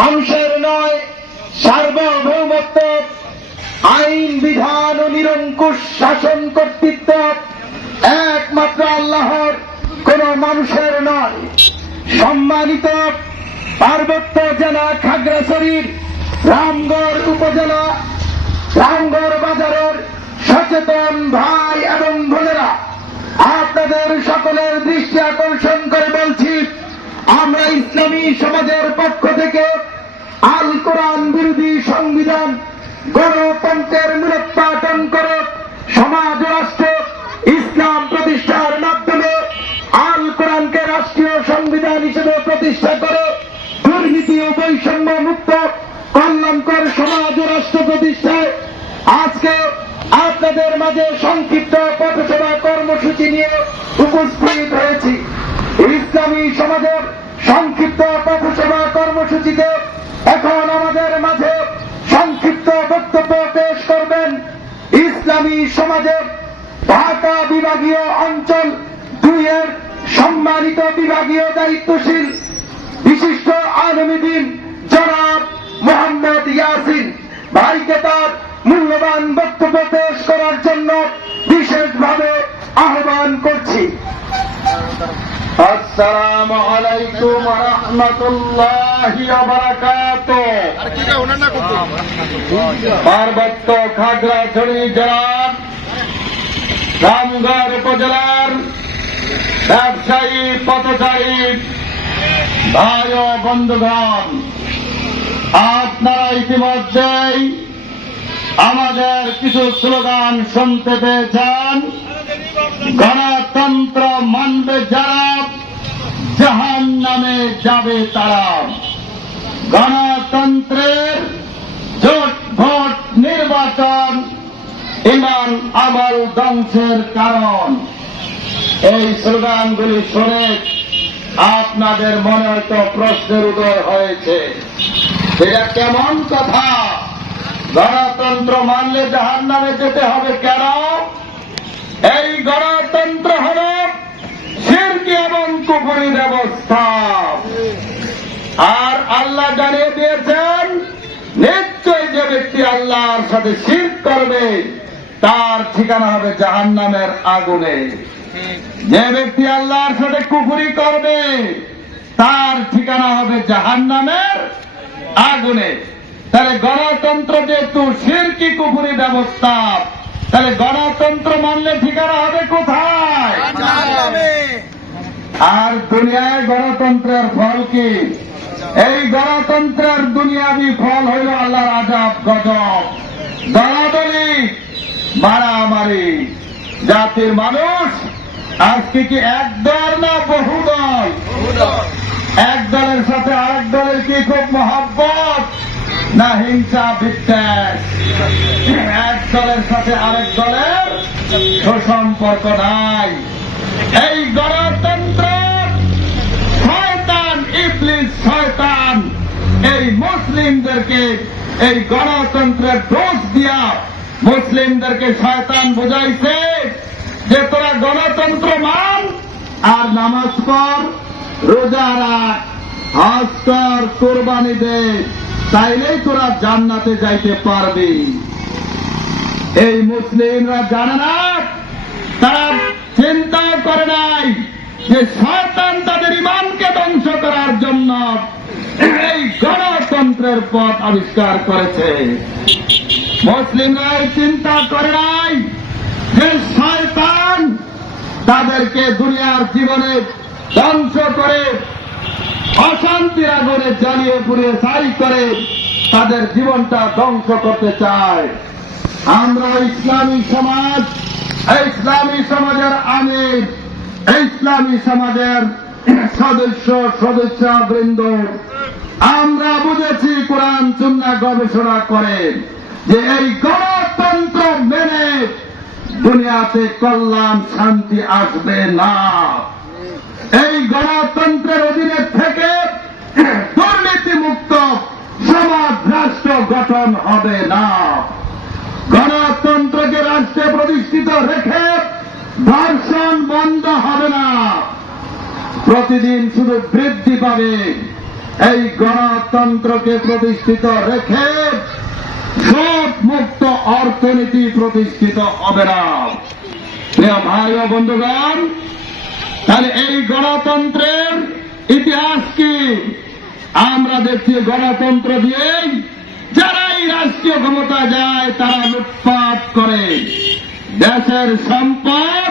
মানুষের নয়, সার্বভৌমত্ব, আইন বিধান ও নিরঙ্কুশ শাসন কর্তৃত্ব একমাত্র আল্লাহর, কোন মানুষের নয়। সম্মানিত পার্বত্য জেলা খাগড়াছড়ির রামগড় উপজেলা রামগড় বাজারের সচেতন ভাই এবং বোনেরা, আপনাদের সকলের দৃষ্টি আকর্ষণ করে বলছি, আমরা ইসলামী সমাজের পক্ষ থেকে আল কোরআন বিরোধী সংবিধান গণতন্ত্রের মূলোৎপাটন করে সমাজ রাষ্ট্র ইসলাম প্রতিষ্ঠার মাধ্যমে আল কোরআনকে রাষ্ট্রীয় সংবিধান হিসেবে প্রতিষ্ঠা করে দুর্নীতি ও বৈষম্য মুক্ত কল্যাণকর সমাজ ও রাষ্ট্র প্রতিষ্ঠায় আজকে আপনাদের মাঝে সংক্ষিপ্ত পথসভা কর্মসূচি নিয়ে উপস্থিত হয়েছি। ইসলামী সমাজের সংক্ষিপ্ত পথসভা কর্মসূচিতে এখন আমাদের মাঝে সংক্ষিপ্ত বক্তব্য পেশ করবেন ইসলামী সমাজের ঢাকা বিভাগীয় অঞ্চল 2 এর সম্মানিত বিভাগীয় দায়িত্বশীল বিশিষ্ট আলমীদ্বীন জনাব মোহাম্মদ ইয়াসিন ভাইকে তার মূল্যবান বক্তব্য পেশ করার জন্য বিশেষভাবে আহ্বান করছি। আসসালামু আলাইকুম ওয়া রাহমাতুল্লাহি ওয়া বারাকাতুহু। পার্বত্য খাগড়াছড়ি জেলার রামগড় উপজেলার ব্যবসায়ী পথচারী ভাই ও বন্ধুগণ, আপনারা ইতিমধ্যেই আমাদের কিছু স্লোগান শুনতে পেয়েছেন। গণতন্ত্র মানবে যারা, জাহান্নামে যাবে তারা। গণতন্ত্রের জোট ভোট নির্বাচন ইমান আমল ধ্বংসের কারণ। এই স্লোগানগুলি শুনে আপনাদের মনে হয়তো প্রশ্নের উদয় হয়েছে, এটা কেমন কথা? গণতন্ত্র মানলে জাহান্নামে যেতে হবে কেন? এই গণতন্ত্র হল শিরকি এবং কুফরি ব্যবস্থা। আর আল্লাহ জানিয়ে দিয়েছেন, নিশ্চয় যে ব্যক্তি আল্লাহর সাথে শিরক করবে তার ঠিকানা হবে জাহান্নামের আগুনে। যে ব্যক্তি আল্লাহর সাথে কুফরি করবে তার ঠিকানা হবে জাহান্নামের আগুনে। তাহলে গণতন্ত্র যেহেতু শিরকি কুফরি ব্যবস্থা, তাহলে গণতন্ত্র মানলে ঠিকানা হবে কোথায়? আর দুনিয়ায় গণতন্ত্রের ফল কি? এই গণতন্ত্রের দুনিয়াবি ফল হইল আল্লাহর আযাব গজব, দলাদলি, মারামারি। জাতির মানুষ আজকে কি এক দল না বহু দল? এক দলের সাথে আরেক দলের কি খুব মহব্বত না হিংসা বিদ্বেষ? এক দলের সাথে আরেক দলের সুসম্পর্ক নাই। এই গণতন্ত্র শয়তান, ইবলিস শয়তান এই মুসলিমদেরকে এই গণতন্ত্রের দোষ দিয়া মুসলিমদেরকে শয়তান বুঝাইছে যে তোরা গণতন্ত্র মান আর নামাজ পড়, রোজা রাখ, হজ কর, কোরবানি দে, তাইলেই তোরা জান্নাতে যাইতে পারবি। এই মুসলিমরা জানে না, তারা চিন্তা করে নাই যে শয়তান তাদের ঈমানকে ধ্বংস করার জন্য এই গণতন্ত্রের পথ আবিষ্কার করেছে। মুসলিমরা চিন্তা করে নাই যে শয়তান তাদেরকে দুনিয়ার জীবনে ধ্বংস করে অশান্তির আগুনে জ্বালিয়ে পুড়িয়ে ছাই করে তাদের জীবনটা ধ্বংস করতে চায়। আমরা ইসলামী সমাজ, ইসলামী সমাজের আমির, ইসলামী সমাজের সদস্যবৃন্দ আমরা বুঝেছি, কোরআন সুন্নাহ গবেষণা করে যে এই গণতন্ত্র মেনে দুনিয়াতে কল্যাণ শান্তি আসবে না। এই গণতন্ত্রের অধীনে থেকে দুর্নীতি মুক্ত সমাজ রাষ্ট্র গঠন হবে না। গণতন্ত্রকে রাষ্ট্রে প্রতিষ্ঠিত রেখে ধর্ষণ বন্ধ হবে না, প্রতিদিন শুধু বৃদ্ধি পাবে। এই গণতন্ত্রকে প্রতিষ্ঠিত রেখে সুদ মুক্ত অর্থনীতি প্রতিষ্ঠিত হবে না। প্রিয় ভাই ও বন্ধুগণ, তাহলে এই গণতন্ত্রের ইতিহাস কি? আমরা দেখছি গণতন্ত্র দিয়েই যারাই রাষ্ট্রীয় ক্ষমতা যায় তারা লুটপাট করে, দেশের সম্পদ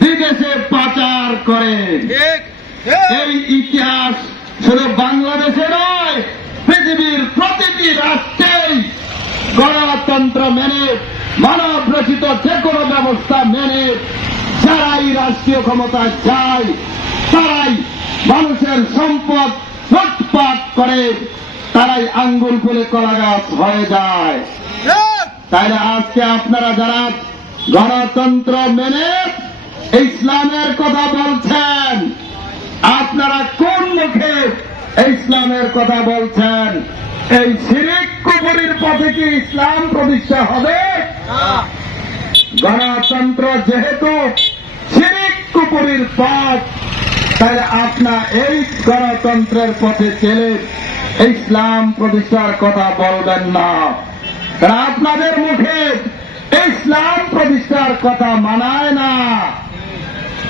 বিদেশে পাচার করে। এই ইতিহাস শুধু বাংলাদেশে নয়, পৃথিবীর প্রতিটি রাষ্ট্রেই গণতন্ত্র মেনে, মানব রচিত যে কোনো ব্যবস্থা মেনে যারাই রাষ্ট্রীয় ক্ষমতা যায় তারাই মানুষের সম্পদ লুটপাট করে, তারাই আঙ্গুল ফুলে কলা গাছ হয়ে যায়। তাইলে আজকে আপনারা যারা গণতন্ত্র মেনে ইসলামের কথা বলছেন, আপনারা কোন মুখে ইসলামের কথা বলছেন? এই শিরিক কুফরির পথে কি ইসলাম প্রতিষ্ঠা হবে? গণতন্ত্র যেহেতু শিরিক কুফরির পথ, তাহলে আপনার এই গণতন্ত্রের পথে চলে ইসলাম প্রতিষ্ঠার কথা বলবেন না। কারণ আপনাদের মুখে ইসলাম প্রতিষ্ঠার কথা মানায় না।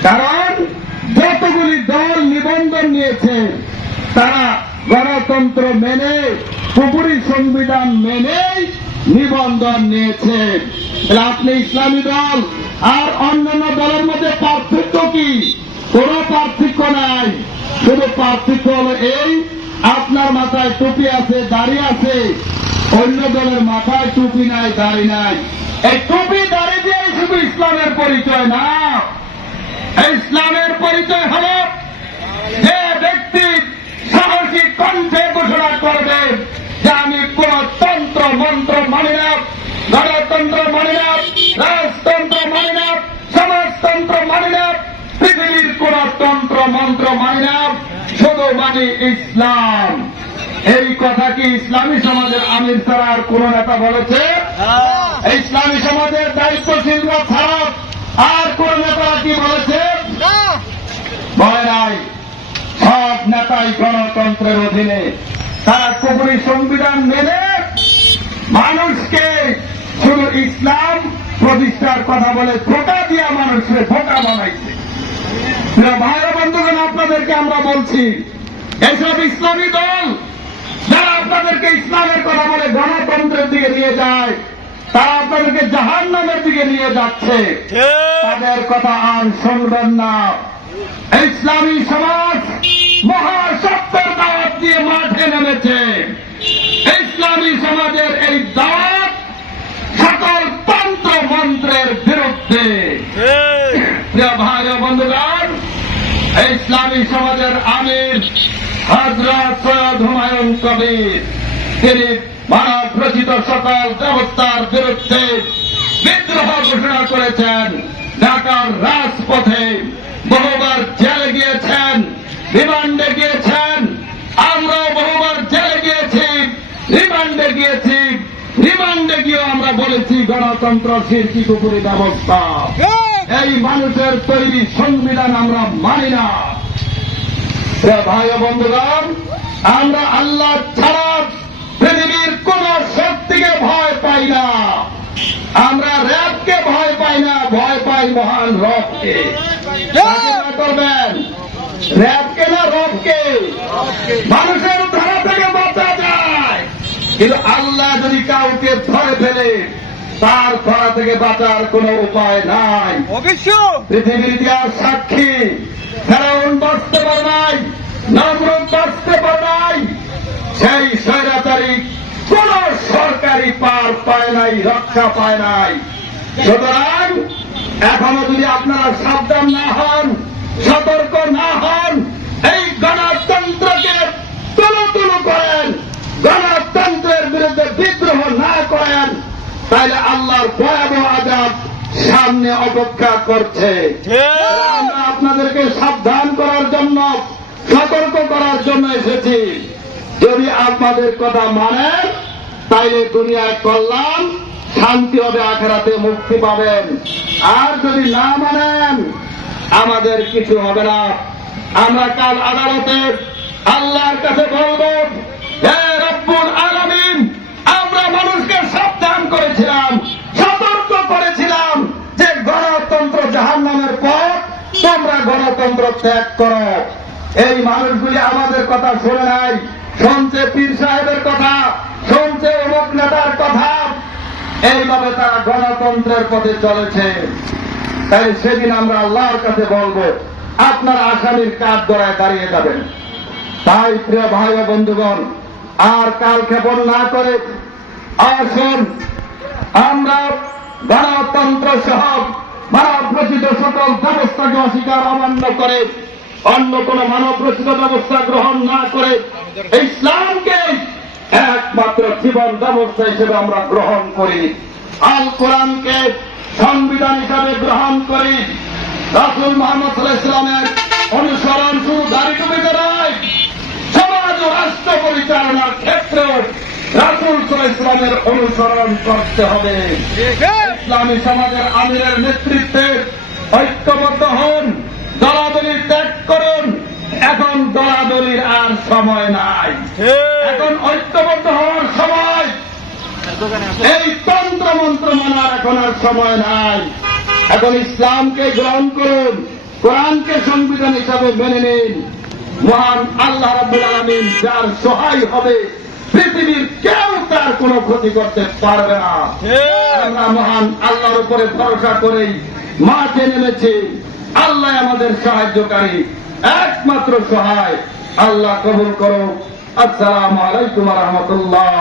কারণ যতগুলি দল নিবন্ধন নিয়েছে তারা গণতন্ত্র মেনে, কুফরি সংবিধান মেনেই নিবন্ধন নিয়েছে। আপনি ইসলামী দল আর অন্যান্য দলের মধ্যে পার্থক্য কি? কোন পার্থক্য নাই। শুধু পার্থক্য হলো এই, আপনার মাথায় টুপি আছে, দাড়ি আছে, অন্য দলের মাথায় টুপি নাই, দাড়ি নাই। এই টুপি দাড়ি দিয়ে শুধু ইসলামের পরিচয় না। ইসলামের পরিচয় হল যে ব্যক্তি সাহসী কণ্ঠে ঘোষণা করবে যে আমি কোন তন্ত্র মন্ত্র মানি না, গণতন্ত্র মানি না, রাজতন্ত্র মানি না, সমাজতন্ত্র মানি না, পৃথিবীর কোন তন্ত্র মন্ত্র মানি না, শুধু মানি ইসলাম। এই কথা কি ইসলামী সমাজের আমির ছাড়া আর কোন নেতা বলেছে? ইসলামী সমাজের দায়িত্বশীলরা ছাড়া আর কোন নেতা কি বলেছে? বলে নাই। সব নেতাই গণতন্ত্রের অধীনে, তারা কুফরি সংবিধান মেনে মানুষকে শুধু ইসলাম প্রতিষ্ঠার কথা বলে ধোঁকা দিয়া মানুষকে ধোঁকা বানাইছে। ভাই বন্ধুগণ, আপনাদেরকে আমরা বলছি, এইসব ইসলামী দল যারা আপনাদেরকে ইসলামের কথা বলে গণতন্ত্রের দিকে নিয়ে যায়, তারা আপনাদেরকে জাহান্নামের দিকে নিয়ে যাচ্ছে। তাদের কথা আর শুনবেন না। ইসলামী সমাজ মহাসত্যের দাওয়াত দিয়ে মাঠে নেমেছে। ইসলামী সমাজের এই দাওয়াত সকল তন্ত্র মন্ত্রের বিরুদ্ধে। প্রিয় ভাই ও বন্ধুগণ, ইসলামী সমাজের আমির হযরত সৈয়দ হুমায়ুন কবির, তিনি মানব রচিত সকল ব্যবস্থার বিরুদ্ধে বিদ্রোহ ঘোষণা করেছেন। ঢাকার রাজপথে বহুবার জেলে গিয়েছেন, রিমান্ডে গিয়েছেন। আমরাও বহুবার জেলে গিয়েছি, রিমান্ডে গিয়েছি। রিমান্ডে গিয়েও আমরা বলেছি গণতন্ত্র শিরকি কুফরি ব্যবস্থা, এই মানুষের তৈরি সংবিধান আমরা মানি না। ভাই ও বন্ধুগণ, আমরা আল্লাহ ছাড়া পৃথিবীর কোন শক্তিকে ভয় পাই না। আমরা র‍্যাবকে ভয় পাই না, ভয় পাই মহান রবকে। করবেন র‍্যাবকে না রবকে? মানুষের ধারা থেকে বাঁচা যায়, কিন্তু আল্লাহ যদি কাউকে ধরে ফেলে তার ধরা থেকে বাঁচার কোন উপায় নাই। পৃথিবীর ইতিহাস সাক্ষী, ফেরাউন বাঁচতে পারে নাই, নমরুদ বাঁচতে পারে নাই, সেই স্বৈরাচারী কোন সরকারি পার পায় নাই, রক্ষা পায় নাই। সুতরাং এখনো যদি আপনারা সাবধান না হন, সতর্ক না হন, এই গণতন্ত্রকে তুলু করেন, গণতন্ত্রের বিরুদ্ধে বিদ্রোহ না করেন, তাহলে আল্লাহর ভয়াবহ আযাব সামনে অপেক্ষা করছে। আমরা আপনাদেরকে সাবধান করার জন্য, সতর্ক করার জন্য এসেছি। যদি আপনাদের কথা মানেন তাইলে দুনিয়ায় কল্যাণ, শান্তি হবে, আখিরাতে মুক্তি পাবেন। আর যদি না মানেন আমাদের কিছু হবে না। আমরা কাল আদালতে আল্লাহর কাছে বলবো, হে রব্বুল আলামিন, আমরা মানুষকে সাবধান করেছিলাম, সতর্ক করেছিলাম যে গণতন্ত্র জাহান্নামের পথ, তোমরা গণতন্ত্র ত্যাগ করো। এই মানুষগুলি আমাদের কথা শোনে নাই, শুনছে পীর সাহেবের কথা, শুনছে অমুক নেতার কথা, এইভাবে তারা গণতন্ত্রের পথে চলেছে। তাই সেদিন আমরা আল্লাহর কাছে বলবো, আপনারা আসামির কাঠ গড়ায় দাঁড়িয়ে যাবেন। তাই প্রিয় ভাই ও বন্ধুগণ, আর কাল ক্ষেপণ না করে আসুন আমরা গণতন্ত্র সহ মানব রচিত সকল ব্যবস্থাকে অস্বীকার অমান্য করে অন্য কোন মানব রচিত ব্যবস্থা গ্রহণ না করে ইসলামকে একমাত্র জীবন ব্যবস্থা হিসেবে আমরা গ্রহণ করি, আল কোরআনকে সংবিধান হিসাবে গ্রহণ করি, রাসূল মুহাম্মদ সাল্লাল্লাহু আলাইহি ওয়াসাল্লামের অনুসরণ শুধু দাড়ি টুপিতে নয়, সমাজ ও রাষ্ট্র পরিচালনার ক্ষেত্রেও রাসূল সাল্লাল্লাহু আলাইহি ওয়াসাল্লামের অনুসরণ করতে হবে। ইসলামী সমাজের আমিরের নেতৃত্বে ঐক্যবদ্ধ হন, দলাদলি ত্যাগ করুন। এখন দলাদলির আর সময় নাই, এখন ঐক্যবদ্ধ হওয়ার সময়। এই তন্ত্র মন্ত্র মানার এখন আর সময় নাই। এখন ইসলামকে গ্রহণ করুন, কোরআনকে সংবিধান হিসাবে মেনে নিন। মহান আল্লাহ রাব্বুল আলামিন যার সহায় হবে, পৃথিবীর কেউ তার কোনো ক্ষতি করতে পারবে না। আমরা মহান আল্লাহর উপরে ভরসা করেই মাঠে নেমেছি। আল্লাহ আমাদের সাহায্যকারী, একমাত্র সহায়। আল্লাহ কবুল করো। আসসালামু আলাইকুম ওয়া রাহমাতুল্লাহ।